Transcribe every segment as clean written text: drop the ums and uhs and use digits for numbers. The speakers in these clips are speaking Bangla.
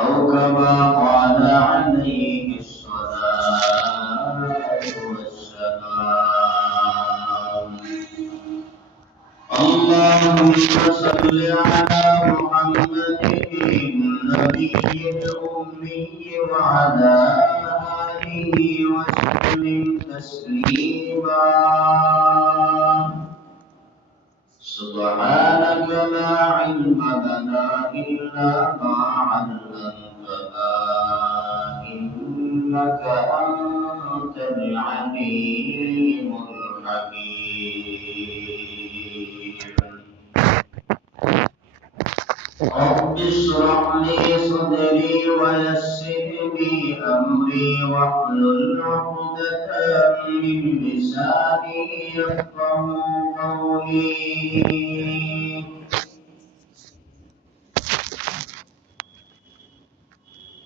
أو كما قال عليه الصلاة والسلام. اللهم صل على محمد النبي الأمي وعلى آله وسلم تسليما. سبحانك لا علم لنا إلا ما علمتنا إنك أنت العليم الحكيم. رب اشرح لي صدري ويسر لي أمري واحلل عقدة من لساني يفقهوا قولي.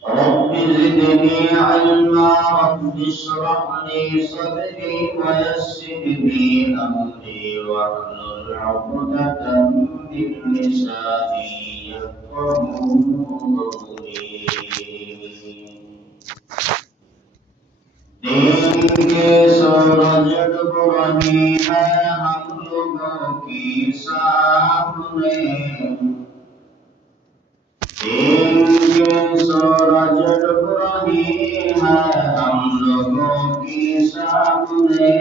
رب زدني علما. رب اشرح لي صدري ويسر لي أمري واحلل عقدة من لساني يفقهوا قولي. دین کے سورج ڈوب رہی ہے ہم لوگوں کی سامنے. دین کے سورج ڈوب رہی ہے ہم لوگوں کی سامنے.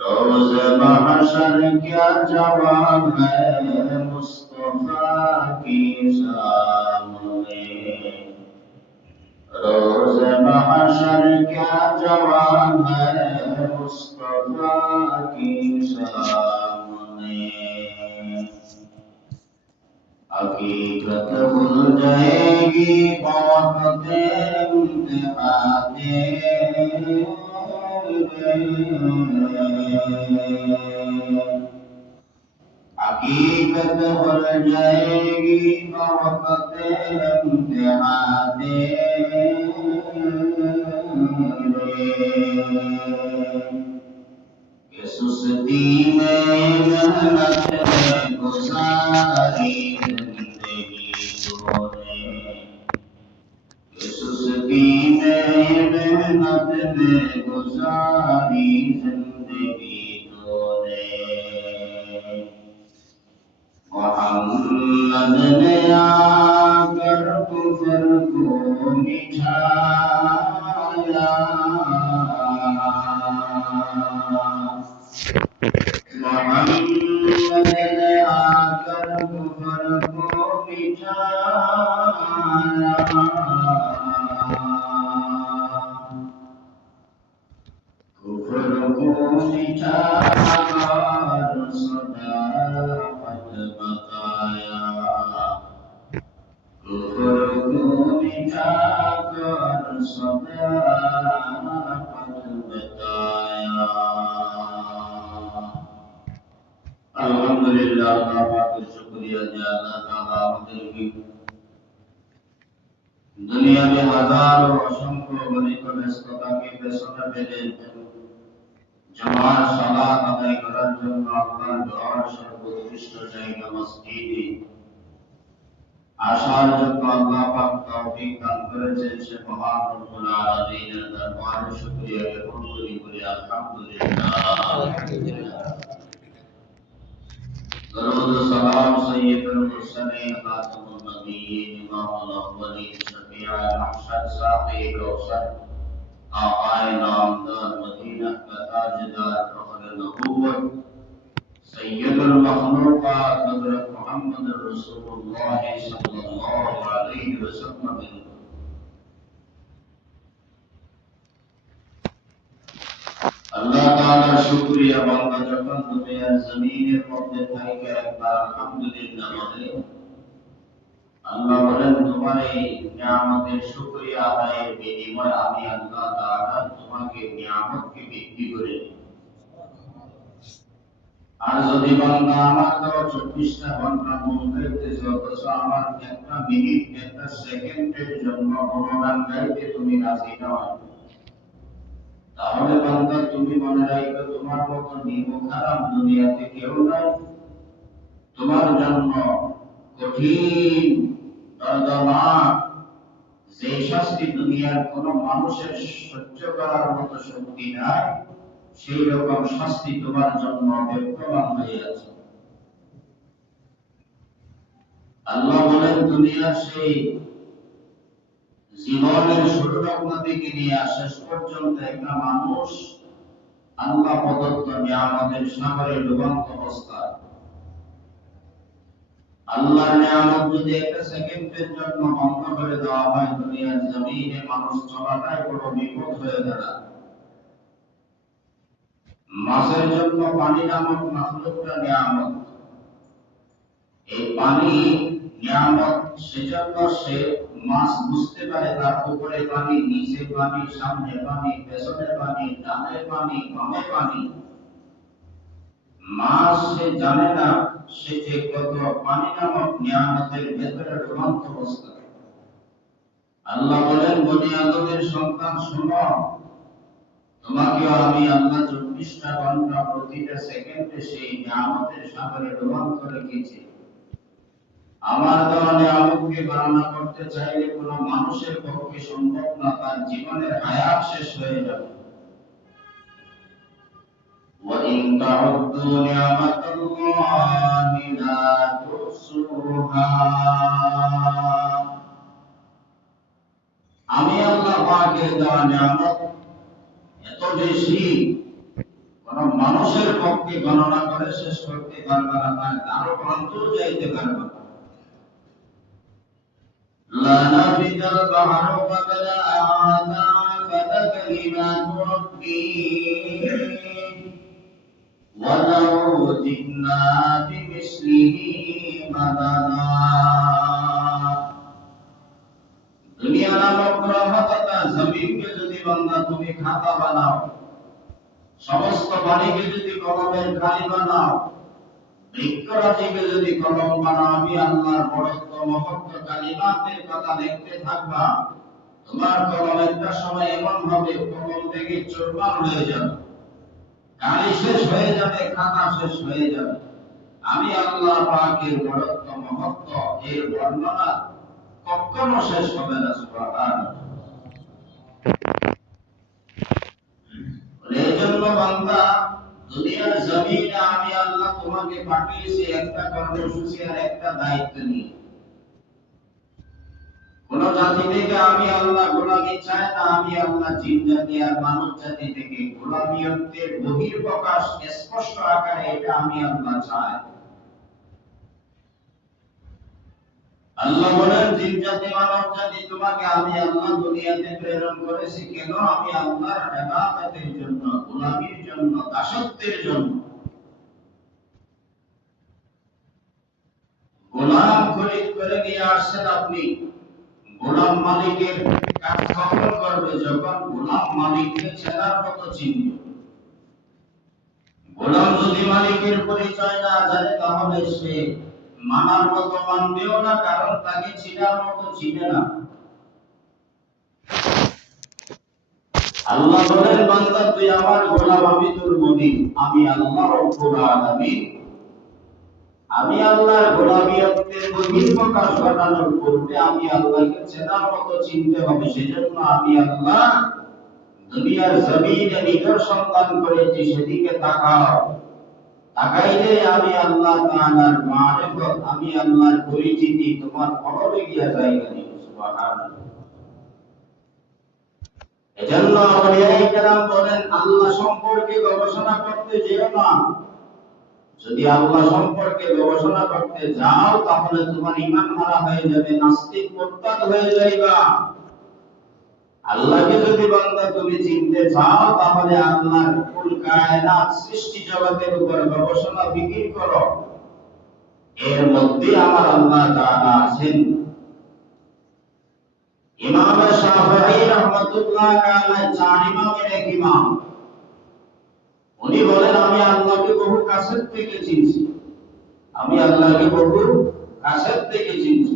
روز محشر کیا جواب ہے مصطفیٰ کی سامنے. روز محشر کیا جواب ہے مصطفیٰ کی سامنے. حقیقت کھل جائے گی بوقت امتحان. حقیقت کھل جائے گی بوقت امتحان. کہ سستی میں محنت میں گزاری زندگی تو نے. کہ سستی میں محنت میں گزاری زندگی تو نے. محمد نے آ کر کفر کو مٹھایا. محمد نے آ کر کفر کو مٹھایا. کفر کو مٹھا کر صداقت بتایا. کفر کو مٹھا کر صداقت بتایا. الحمدللہ. اللہ پاک کا شکریہ کہ اللہ تعالیٰ مدد کی دنیا میں ہزاروں অসংখ্য গণিত ব্যস্ততাকে পেছনে ফেলে জামাত সালাত আদায় করার জন্য আল্লাহর ঘর সর্বোৎকৃষ্ট জায়গা মসজিদে আসার জন্য আল্লাহ পাক তৌফিক দান করেছেন. সে মহান রব্বুল আলামিনের দরবারে শুকরিয়া জ্ঞাপন করি আলহামদুলিল্লাহ. درود و سلام سید المرسلین خاتم النبیین امام الاولین شفیع المحشر ساقی کوثر آقائے نامدار مدینہ کا تاجدار فخر نبوت سید المخلوقات حضرت محمد رسول اللہ صلی اللہ علیہ وسلم. اللہ تعالی শুকরিয়া. বান্দা যখন দুনিয়ার জমিনের মধ্যে থাকে একবার আলহামদুলিল্লাহ বলে, আল্লাহ বলেন তোমার এই নিয়ামতের শুকরিয়া আদায়ের বিনিময়ে আমি আল্লাহ তাআলা তোমাকে নিয়ামতকে বৃদ্ধি করে দিই. আর যদি বান্দা আমার দেওয়া 24টা ঘন্টা মন খাইতেছে অথচ আমার একটা মিনিট একটা সেকেন্ডের জন্য অনুদান গাইতে তুমি রাজি নও, তাহলে বান্দা তুমি মনে রাখো তোমার মতো নির্মোখারাম দুনিয়াতে কেউ নাই. তোমার জন্য কঠিন দর্দনাক যে শাস্তি দুনিয়ার কোন মানুষের সহ্য করার মতো শক্তি নাই, সেই রকম শাস্তি তোমার জন্য বিদ্যমান হয়ে আছে। আল্লাহ বলেন, দুনিয়ার সেই জীবনের শুরু লগ্ন থেকে নিয়ে শেষ পর্যন্ত একটা মানুষ আল্লাহ প্রদত্ত নিয়ামতের সাগরে ডুবন্ত অবস্থায়। আল্লাহর নিয়ামত যদি একটা সেকেন্ডের জন্য বন্ধ করে দেওয়া হয়, দুনিয়ার জমিনে মানুষ চলাটাই বড় বিপদ হয়ে দাঁড়ায়। মাছের জন্য পানি নামক মাখলুকটা নিয়ামত। এই পানি নিয়ামত, সেজন্য সে মাছ বুঝতে পারে তার উপরে পানি, নিচে পানি, সামনে পানি, পেছনে পানি, ডানে পানি, বামে পানি। মাছ সে জানে না সে যে কত পানি নামক নিয়ামতের ভেতরে ডুবন্ত অবস্থা। আল্লাহ বলেন, বনি আদমের সন্তান শোনো, তোমাকেও আমি আল্লাহ 24টা ঘন্টা প্রতিটা সেকেন্ডে সেই নিয়ামতের সাগরে ডুবন্ত রেখেছি। আমার দেওয়া নিয়ামতকে গণনা করতে চাইলে কোনো মানুষের পক্ষে সম্ভব না, তার জীবনের হায়াত শেষ হয়ে যাবে। وَإِن تَعُدُّوا نِعْمَةَ اللَّهِ لَا تُحْصُوهَا। আমি আল্লাহ পাকের দেওয়া নিয়ামত এত বেশি, কোন মানুষের পক্ষে গণনা করে শেষ করতে পারবে না, তার কারো প্রান্তও যাইতে পারবে না। لا نفد البحر قبل أن تنفد كلمات ربي ولو جئنا بمثله مددا। দুনিয়া নামক গ্রহটা জমিনকে যদি বান্দা তুমি খাতা বানাও, সমস্ত পানিকে যদি কলমের কালি বানাও, বৃক্ষরাজিকে যদি কলম বানাও, আমি আল্লাহর বড়ত্ব মহত্ব কালিমাতের কথা দেখতে থাকবা, তোমার কলম একটা সময় এমন হবে কলম থেকে চুরমার হয়ে যাবে, কালি শেষ হয়ে যাবে, খাতা শেষ হয়ে যাবে। আমি আল্লাহ পাকের বড়ত্ব মহত্ব এর বর্ণনা কখনো শেষ হবে না। সুবহানাল্লাহ। এই জন্য বান্দা, দুনিয়ার জমিনে আমি আল্লাহ তোমাকে পাঠিয়েছি একটা কর্মসূচি আর একটা দায়িত্ব নিয়ে। কোন জাতি থেকে আমি আল্লাহ গোলামি চাই না। আমি আল্লাহ জিন জাতি আর মানব জাতি থেকে গোলামিয়তের বহিঃপ্রকাশ স্পষ্ট আকারে এটা আমি আল্লাহ চাই। আল্লাহ বলেন, জিন জাতি মানব জাতি তোমাকে আমি আল্লাহ দুনিয়াতে প্রেরণ করেছি কেন? আমি আল্লাহর ইবাদতের জন্য, গোলামির জন্য, দাসত্বের জন্য। গোলাম খরিদ করে নিয়ে আসছেন আপনি, গোলাম মালিকের কাজ কখন করবে? যখন গোলাম মালিককে চেনার মতো চিনবে। গোলাম যদি মালিকের পরিচয় না জানে, তাহলে সে মানার মতো মানবেও না, কারণ তাকে চিনার মতো চিনে না। আল্লাহ বলেন, বান্দা তুই আমার গোলাম, আমি তোর মুমিন। আমি আল্লাহ রব্বুল আলামিন। আমি আল্লাহর গোলামিয়তের বহিঃপ্রকাশ ঘটানোর পূর্বে আমি আল্লাহকে চেনার মতো চিনতে হবে। সেজন্য আমি আল্লাহ দুনিয়ার জমিনে নিদর্শন দান করেছি, সেদিকে তাকাও। তাকাইলে আমি আল্লাহ তাআলার মারিফত, আমি আল্লাহর পরিচিতি তোমার কলবে গিয়া জায়গা নিবে। সুবহানাল্লাহ। এজন্য আউলিয়ায়ে কেরাম বলেন, আল্লাহ সম্পর্কে গবেষণা করতে যেও না। যদি আল্লাহ সম্পর্কে গবেষণা করতে যাও, তাহলে তোমার ঈমান হারা হয়ে যাবে, নাস্তিক মুরতাদ হয়ে যাইবা। আল্লাহকে যদি বান্দা তুমি চিনতে চাও, তাহলে আল্লাহর কুল কায়নাত সৃষ্টি জগতের উপর গবেষণা ফিকির করো। এর মধ্যে আমার আল্লাহ তাআলা আছেন। ইমাম শাফিঈ রাহমাতুল্লাহ আলাইহি চার ইমামের এক ইমাম, উনি বলেন, আমি আল্লাহকে বহু কাছের থেকে চিনছি। আমি আল্লাহকে বহু কাছের থেকে চিনছি।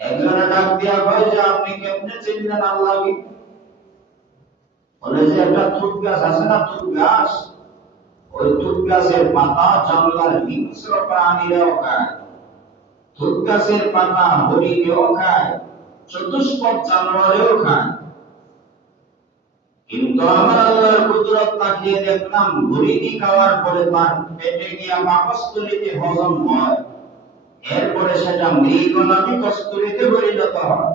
একজনে ডাক দিয়া কয় যে, আপনি কেমনে চিনলেন আল্লাহকে? বলে যে, একটা তুত গাছ আছে না, তুত গাছ, ওই তুত গাছের পাতা জানলার হিংস্র প্রাণীরাও খায়। তুত গাছের পাতা হরিণেও খায়, চতুষ্পদ জানোয়ারেও খায়। কিন্তু আমার আল্লাহর কুদরত তাকিয়ে দেখলাম হরিণী খাওয়ার পরে তার পেটে গিয়া পাকস্থলীতে হজম হয়, এরপরে সেটা মৃগনাভি কস্তুরীতে পরিণত হয়।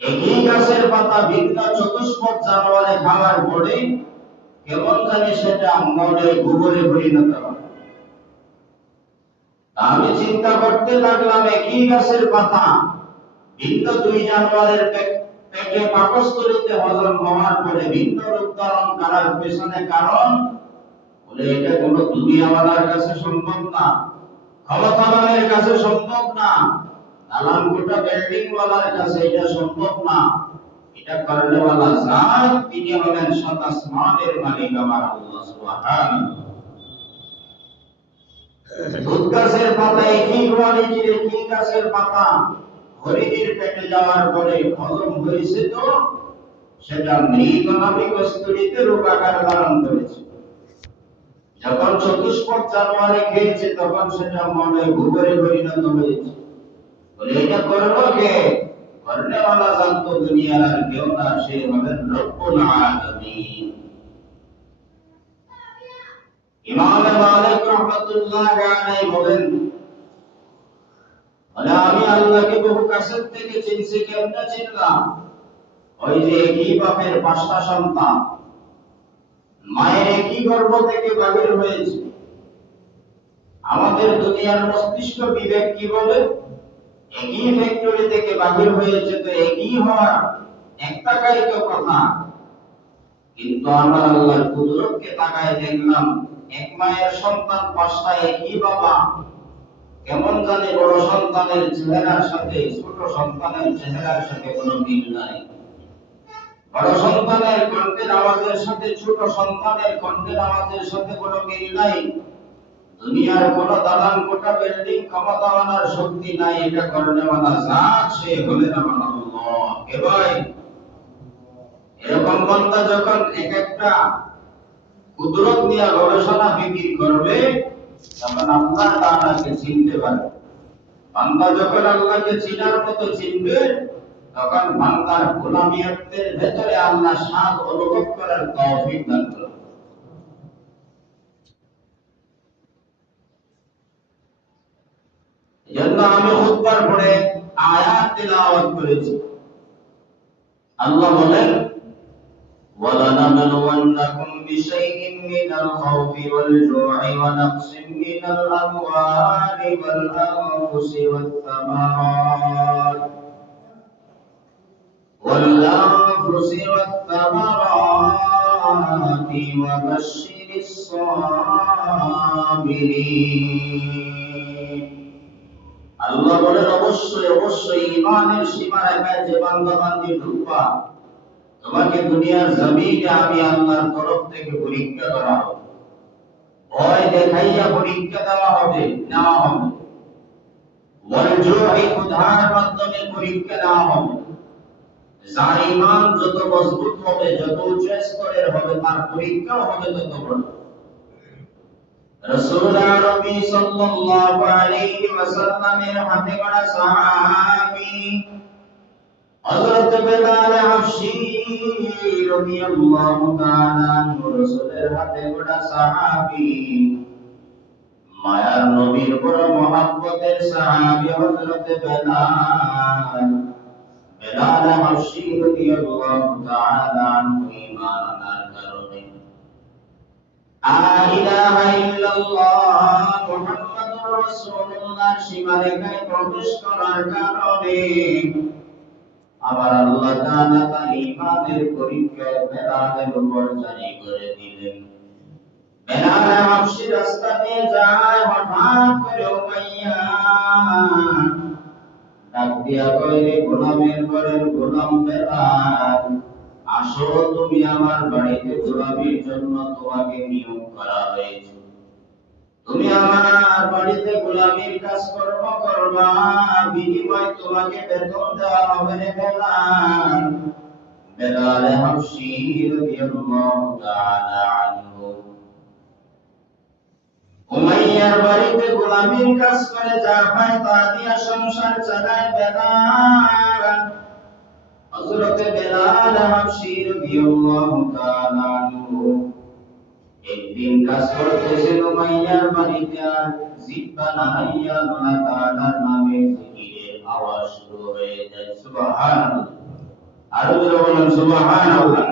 একই গাছের পাতা ভিন্ন চতুষ্পদ জানোয়ারে খাওয়ার পরে কেমন জানি সেটা মনে গোবরে পরিণত হয়। আমি চিন্তা করতে লাগলাম একই গাছের পাতা ভিন্ন দুই জানোয়ারের পেটে পাকস্থলীতে হজম হওয়ার পরে ভিন্ন রূপ ধারণ করার পেছনে কারণ বলে এটা কোন দুনিয়াওয়ালার কাছে সম্ভব না, ক্ষমতাবানের কাছে সম্ভব না, দালান কোটা বিল্ডিং ওয়ালার কাছে এটা সম্ভব না। এটা করনেওয়ালা জাত, তিনি হলেন সাত আসমানের মালিক আমার আল্লাহ সুবহানাহু। দুধ গাছের পাতা একই কোয়ালিটির, একই গাছের পাতা হরিণীর পেটে যাওয়ার পরে হজম হয়েছে, তো সেটা মৃগনাভি কস্তুরীতে রূপাকার ধারণ করেছে। যখন চতুষ্পদ জানোয়ারে খেয়েছে তখন সেটা মনে গোবরে পরিণত হয়েছে। বলে এটা করলো কে? করনেওয়ালা জানত দুনিয়ার আর কেউ না, সে হলেন রব্বুল আলামিন। ইমাম মালিক রাহমাতুল্লাহ আলাইহি বলেন, আমি আল্লাহকে বহু কাছের থেকে চিনছি। কেমনে চিনলাম? ওই যে একই বাপের পাঁচটা সন্তান, মায়ের একই গর্ভ থেকে বাহির হয়েছে। আমাদের দুনিয়ার মস্তিষ্ক বিবেক কি বলে? একই ফ্যাক্টরি থেকে বাহির হয়েছে, তো একই হওয়া একটা কাই তো কথা। কিন্তু আমার আল্লাহর কুদরতকে তাকায় দেখলাম এক মায়ের সন্তান পাঁচটা, একই বাবা। কেমন জানি বড় সন্তানের চেহারার সাথে ছোট সন্তানের চেহারার সাথে কোনো মিল নাই। বড় সন্তানের কণ্ঠের আওয়াজের সাথে ছোট সন্তানের কণ্ঠের আওয়াজের সাথে কোনো মিল নাই। দুনিয়ার কোন দালান কোটা বিল্ডিং ক্ষমতা আনার শক্তি নাই, এটা করনেওয়ালা জাত, সে হলেন আমার আল্লাহ। কে ভাই? এরকম বান্দা যখন এক একটা কুদরত নিয়ে গবেষণা ফিকির করবে, তখন আপনার তাআলাকে চিনতে পারবে। বান্দা যখন আল্লাহকে চিনার মতো চিনবে, তখন বান্দার গোলামিয়তের ভেতরে আল্লাহ স্বাদ অনুভব করার তৌফিক দান করবে। এজন্য আমি খুতবার পড়ে আয়াত তিলাওয়াত করেছি। আল্লাহ বলেন, وَلَنَبْلُوَنَّكُمْ بِشَيْءٍ مِّنَ الْخَوْفِ وَالْجُوعِ وَنَقْصٍ مِّنَ الْأَمْوَالِ وَالْأَنفُسِ وَالثَّمَرَاتِ وَبَشِّرِ الصَّابِرِينَ। আল্লাহ বলেন, অবশ্যই অবশ্যই ঈমানের সীমারেখায় যে বান্দা বান্দী ঢুকবা, তোমাকে দুনিয়ার জমিনে আমি আল্লাহর তরফ থেকে পরীক্ষা করা হবে। ভয় দেখাইয়া পরীক্ষা দেওয়া হবে, নেওয়া হবে। ওয়ালজুই, ক্ষুধার মাধ্যমে পরীক্ষা দেওয়া হবে। যার ঈমান যত মজবুত হবে, যত উচ্চ স্তরের হবে, তার পরীক্ষাও হবে তত বড়। রাসূল আরবি সাল্লাল্লাহু আলাইহি ওয়াসাল্লামের হাতে গড়া সাহাবী হযরত বেলাল হাবশী রাদিয়াল্লাহু তাআলা আনহু, রাসূলের হাতে গড়া সাহাবী, মায়ার নবীর বড় মহব্বতের সাহাবী হযরত বেলাল। বেলাল হাবশী রাদিয়াল্লাহু তাআলা আনহু ঈমান আনার কারণে, লা ইলাহা ইল্লাল্লাহ মুহাম্মাদুর রাসূলুল্লাহ সীমারেখায় প্রবেশ করার কারণে আবার আল্লাহ তাআলা তার ঈমানের পরীক্ষা বেলালের উপর জারি করে দিলেন। বেলাল হাবশী রাস্তা দিয়ে যায়, হঠাৎ করে উমাইয়া ডাক দিয়া কয়, রে গোলামের ঘরের গোলাম বেলাল, আসো, তুমি আমার বাড়িতে গোলামির জন্য তোমাকে নিয়োগ করা হয়েছে। তুমি আমার বাড়িতে গোলামির কাজ কর্ম করবা, বিনিময়ে তোমাকে বেতন দেওয়া হবে রে বেলাল। বেলাল হাবশী রাদিয়াল্লাহু তাআলা আনহু উমাইয়ার বাড়িতে গোলামির কাজ করে যা পায় তা দিয়া সংসার চালায় বেলাল। হযরতে বেলাল হাবশী রাদিয়াল্লাহু তাআলা আনহু একদিন কাজ করতেছেন উমাইয়ার বাড়িতে, আর জিহ্বা নাড়াইয়া আল্লাহ তাআলার নামের জিকিরের আওয়াজ শুরু হয়ে যায়। সুবহানাল্লাহ, আরো জোরে বলুন সুবহানাল্লাহ।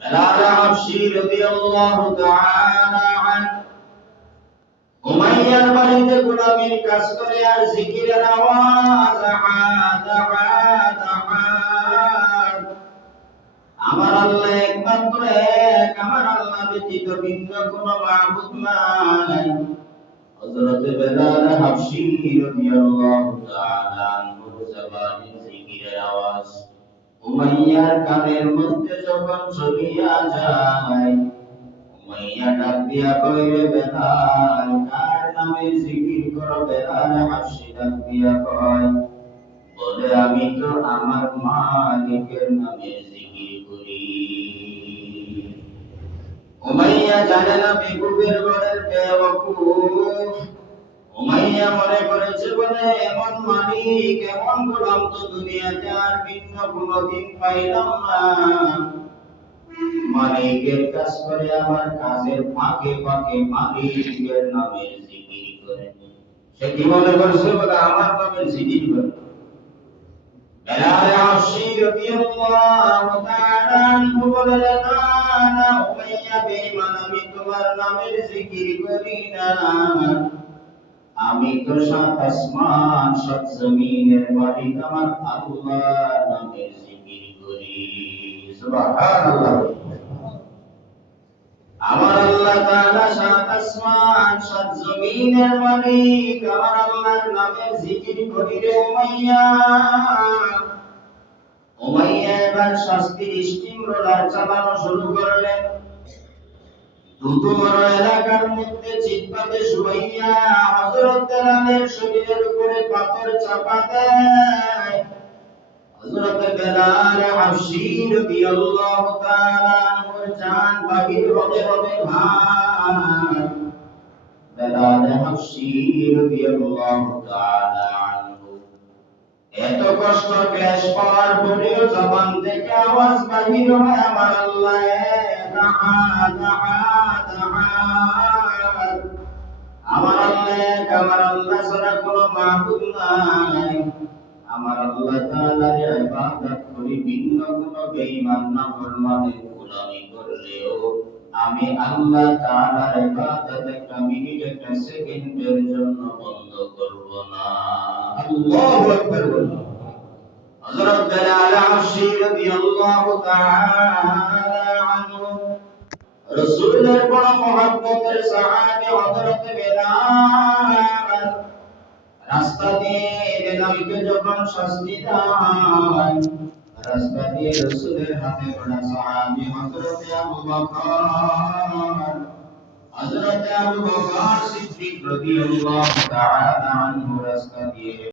বেলাল হাবশী রাদিয়াল্লাহু তাআলা আনহু উমাইয়ার বাড়িতে গোলামির কাজ করে আর জিকিরের আওয়াজ আহাদ আহাদ আহাদ। আমার আল্লাহ একমাত্র এক, আমার আল্লাহ ব্যতীত ভিন্ন কোনো মাবুদ নাই। হযরতে বেলাল হাবশী রাদিয়াল্লাহু তাআলা আনহুর জবানে জিকিরের আওয়াজ উমাইয়ার কানের মধ্যে যখন চলিয়া যায়, উমাইয়া ডাক দিয়া কইরে, বেলাল কার নামে জিকির করো? বেলাল হাবশী ডাক দিয়া কয়, বলে আমি তো আমার মালিকের নামে জিকির করি। উমাইয়া জানে না বেকুবের ঘরের বেওয়াকুফ। উমাইয়া মনে করেছে বলে এমন মালিক, এমন গোলাম তো দুনিয়াতে আর ভিন্ন কোনদিন পাইলাম না। মালিকের কাজ করে আমার কাজের ফাঁকে ফাঁকে মালিকের নামের জিকির করে। সে কি মনে করছে বলে আমার নামের জিকির করে? বেলাল হাবশী রাদিয়াল্লাহু তাআলা আনহু বললেন, না উমাইয়া বেঈমান, আমি তোমার নামের জিকির করি না। আমি তো সাত আসমান সাত জমিনের মালিক, আমার আল্লাহর নামের জিকির করি। সুবহানাল্লাহ। আমার আল্লাহ তাআলা সাত আসমান সাত জমিনের মালিক, আমার আল্লাহর নামের জিকির করি রে উমাইয়া। উমাইয়া এবার শাস্তির স্টিম রোলার চালানো শুরু করলেন। দুদুমর এলাকার মধ্যে চিৎপাতে শুয়াইয়া হযরত বেলালের শরীরের উপরে পাথর চাপা দেয়। হযরত বেলাল হাবশী রাদিয়াল্লাহু তাআলা আনহুর জান বাহির হবে হবে ভাই। বেলাল হাবশী রাদিয়াল্লাহু তাআলা আনহু এত কষ্ট ক্লেশ পাওয়ার পরেও জবান থেকে আওয়াজ বাহির হয়, আমার আল্লাহ এক, আহাদ আহাদ আহাদ। আমার আল্লাহ এক, আমার আল্লাহ ছাড়া কোনো মাবুদ নাই। আমার আল্লাহ তাআলার ইবাদত করি, ভিন্ন কোনো বেঈমান নাফরমানের গোলামি করলেও আমি আল্লাহ তাআলার ইবাদত একটা মিনিট একটা সেকেন্ডের জন্য বন্ধ করব না। আল্লাহু আকবার। হযরত বেলাল হাবশী রাদিয়াল্লাহু তাআলা আনহু রাসূলের বড় মহব্বতের সাহাবী হযরত বেলাল। রাস্তা দিয়ে বেলালকে যখন শাস্তি দেয়, রাস্তা দিয়ে রাসূলের হাতে পড়া সাহাবী হযরতে আবু বকর, হযরতে আবু বকর সিদ্দিক রাদিয়াল্লাহু তাআলা আনহু রাস্তা দিয়ে